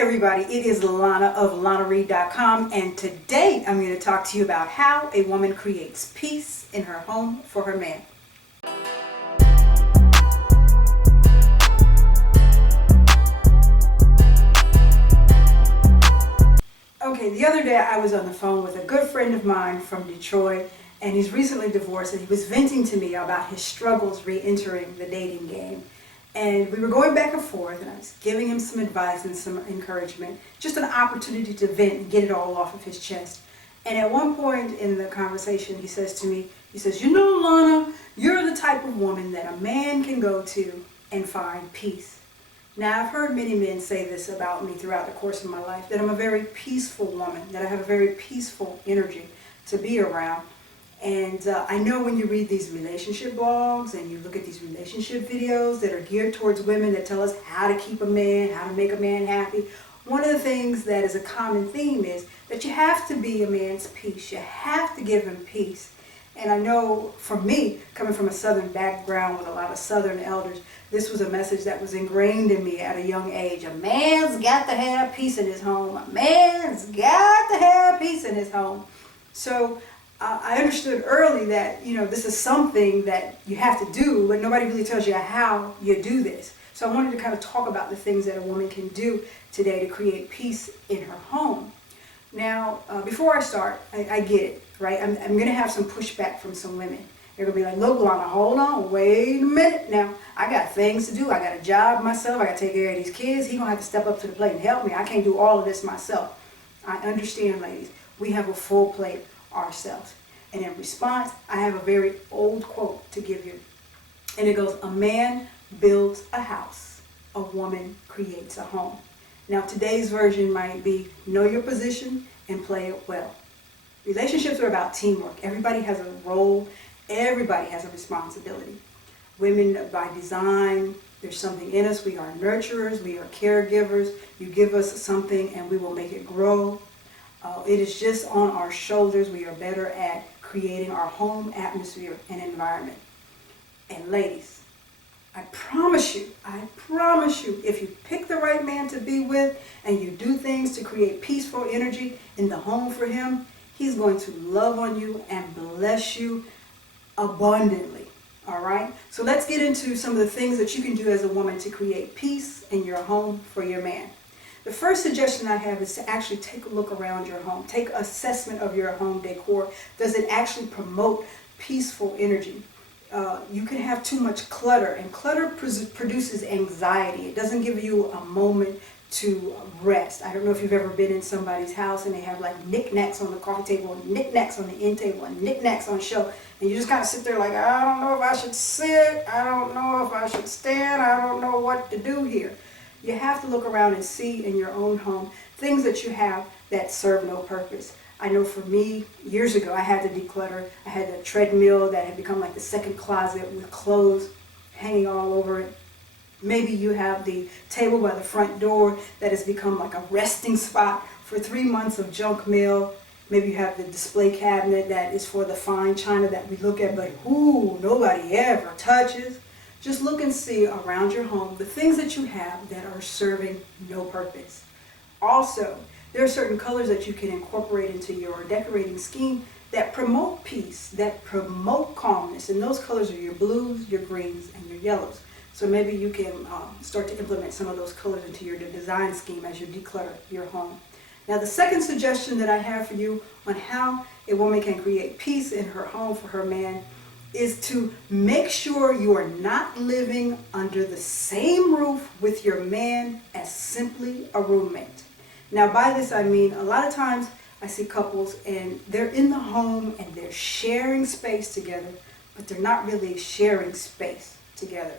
everybody, it is Lana of LanaReid.com, and today I'm going to talk to you about how a woman creates peace in her home for her man. Okay, the other day I was on the phone with a good friend of mine from Detroit, and he's recently divorced, and he was venting to me about his struggles re-entering the dating game. And we were going back and forth, and I was giving him some advice and some encouragement, just an opportunity to vent and get it all off of his chest. And at one point in the conversation, he says to me, he says, "You know, Lana, you're the type of woman that a man can go to and find peace." Now, I've heard many men say this about me throughout the course of my life, that I'm a very peaceful woman, that I have a very peaceful energy to be around. And I know when you read these relationship blogs and you look at these relationship videos that are geared towards women that tell us how to keep a man, how to make a man happy, one of the things that is a common theme is that you have to be a man's peace. You have to give him peace. And I know for me, coming from a Southern background with a lot of Southern elders, this was a message that was ingrained in me at a young age. A man's got to have peace in his home. A man's got to have peace in his home. So I understood early that, this is something that you have to do, but nobody really tells you how you do this. So I wanted to kind of talk about the things that a woman can do today to create peace in her home. Now, before I start, I get it, right? I'm going to have some pushback from some women. They're going to be like, "Look, Lana, hold on, wait a minute now. I got things to do. I got a job myself. I got to take care of these kids. He's going to have to step up to the plate and help me. I can't do all of this myself." I understand, ladies. We have a full plate ourselves. And in response, I have a very old quote to give you. And it goes, "A man builds a house. A woman creates a home." Now, today's version might be, know your position and play it well. Relationships are about teamwork. Everybody has a role. Everybody has a responsibility. Women, by design, there's something in us. We are nurturers. We are caregivers. You give us something and we will make it grow. It is just on our shoulders. We are better at creating our home atmosphere and environment. And ladies, I promise you, if you pick the right man to be with and you do things to create peaceful energy in the home for him, he's going to love on you and bless you abundantly. All right? So let's get into some of the things that you can do as a woman to create peace in your home for your man. The first suggestion I have is to actually take a look around your home. Take assessment of your home decor. Does it actually promote peaceful energy? You can have too much clutter, and clutter produces anxiety. It doesn't give you a moment to rest. I don't know if you've ever been in somebody's house and they have like knickknacks on the coffee table, and knickknacks on the end table, and knickknacks on the shelf, and you just kind of sit there like, I don't know if I should sit, I don't know if I should stand, I don't know what to do here. You have to look around and see in your own home things that you have that serve no purpose. I know for me, years ago, I had to declutter. I had a treadmill that had become like the second closet with clothes hanging all over it. Maybe you have the table by the front door that has become like a resting spot for 3 months of junk mail. Maybe you have the display cabinet that is for the fine china that we look at, but nobody ever touches. Just look and see around your home the things that you have that are serving no purpose. Also, there are certain colors that you can incorporate into your decorating scheme that promote peace, that promote calmness. And those colors are your blues, your greens, and your yellows. So maybe you can start to implement some of those colors into your design scheme as you declutter your home. Now, the second suggestion that I have for you on how a woman can create peace in her home for her man is to make sure you are not living under the same roof with your man as simply a roommate. Now, by this I mean a lot of times I see couples and they're in the home and they're sharing space together, but they're not really sharing space together.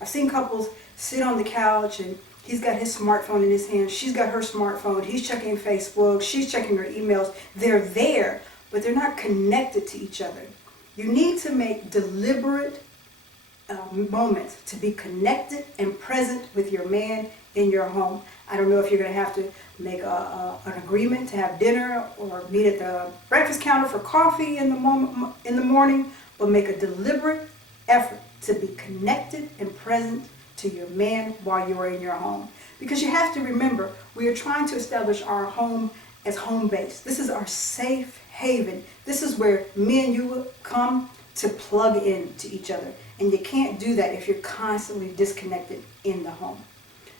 I've seen couples sit on the couch and he's got his smartphone in his hand, she's got her smartphone, he's checking Facebook, she's checking her emails. They're there, but they're not connected to each other. You need to make deliberate moments to be connected and present with your man in your home. I don't know if you're going to have to make an agreement to have dinner or meet at the breakfast counter for coffee in the morning, but make a deliberate effort to be connected and present to your man while you are in your home. Because you have to remember, we are trying to establish our home as home base. This is our safe haven. This is where me and you come to plug in to each other. And you can't do that if you're constantly disconnected in the home.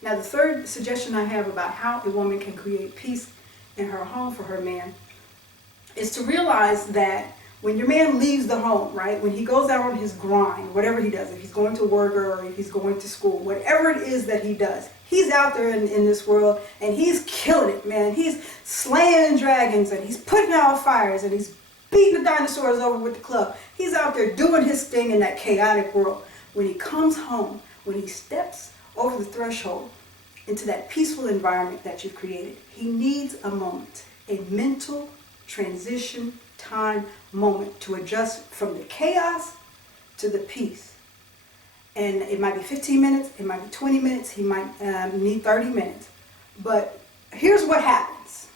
Now, the third suggestion I have about how a woman can create peace in her home for her man is to realize that when your man leaves the home, right, when he goes out on his grind, whatever he does, if he's going to work or if he's going to school, whatever it is that he does, he's out there in this world and he's killing it, man. He's slaying dragons and he's putting out fires and he's beating the dinosaurs over with the club. He's out there doing his thing in that chaotic world. When he comes home, when he steps over the threshold into that peaceful environment that you've created, he needs a moment, a mental transition time moment to adjust from the chaos to the peace. And it might be 15 minutes, it might be 20 minutes, he might need 30 minutes. But here's what happens.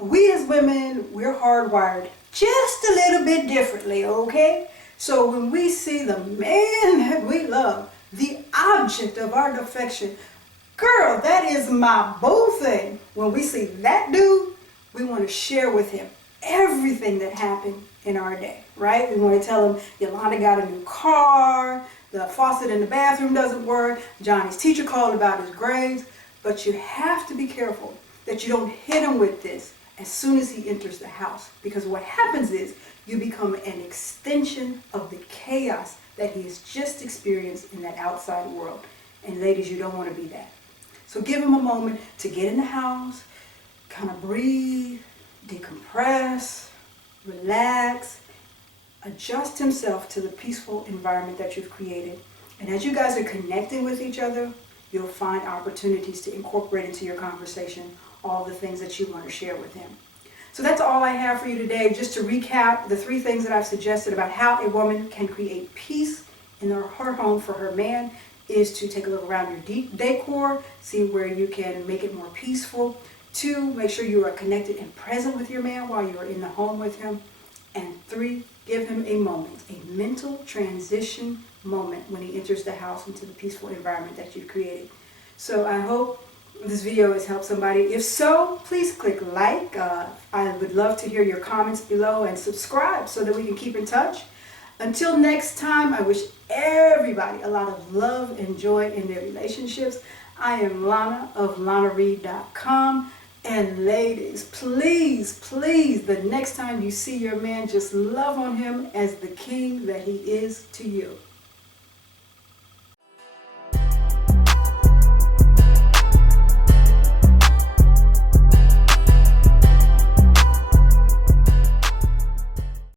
We as women, we're hardwired just a little bit differently, okay? So when we see the man that we love, the object of our affection, girl, that is my boo thing. When we see that dude, we want to share with him everything that happened in our day, right? We want to tell him, Yolanda got a new car, the faucet in the bathroom doesn't work, Johnny's teacher called about his grades. But you have to be careful that you don't hit him with this as soon as he enters the house. Because what happens is you become an extension of the chaos that he has just experienced in that outside world. And ladies, you don't want to be that. So give him a moment to get in the house, kind of breathe, decompress, relax, adjust himself to the peaceful environment that you've created. And as you guys are connecting with each other, you'll find opportunities to incorporate into your conversation all the things that you want to share with him. So that's all I have for you today. Just to recap, the 3 things that I've suggested about how a woman can create peace in her home for her man is to take a look around your decor, see where you can make it more peaceful. 2, make sure you are connected and present with your man while you are in the home with him. And 3, give him a moment, a mental transition moment when he enters the house into the peaceful environment that you've created. So I hope this video has helped somebody. If so, please click like. I would love to hear your comments below and subscribe so that we can keep in touch. Until next time, I wish everybody a lot of love and joy in their relationships. I am Lana of LanaReid.com. And ladies, please, please, the next time you see your man, just love on him as the king that he is to you.